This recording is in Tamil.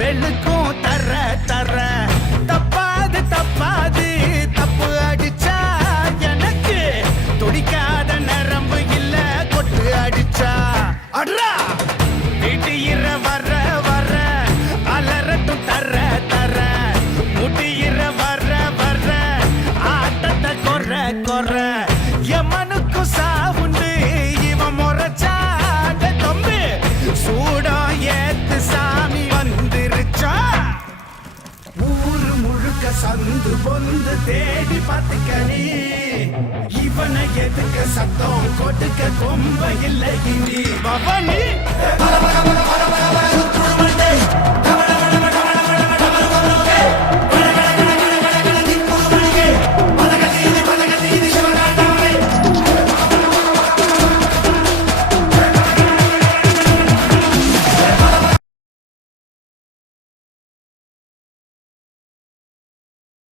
வெளுக்கும் தர தர தப்பாது தப்பாது தப்பு அடிச்சா எனக்கு துடிக்காத நரம்பு இல்ல கொட்டு அடிச்சா அட்ரா வீட்டு இற வர வர அலரட்டும் தர தர முட்டியிற வர வர ஆட்டத்தை கொற கொற எமனுக்கு சாவுண்டு இவன் முறைச்சாட தம்பி சூடம் ஏத்து சாமி வந்துருச்சா ஊரு முழுக்க சந்து பொந்து தேடி பார்த்துக்கடி இவனை எதுக்க சத்தம் கொடுக்க கொம்ப இல்லை இனி பவனி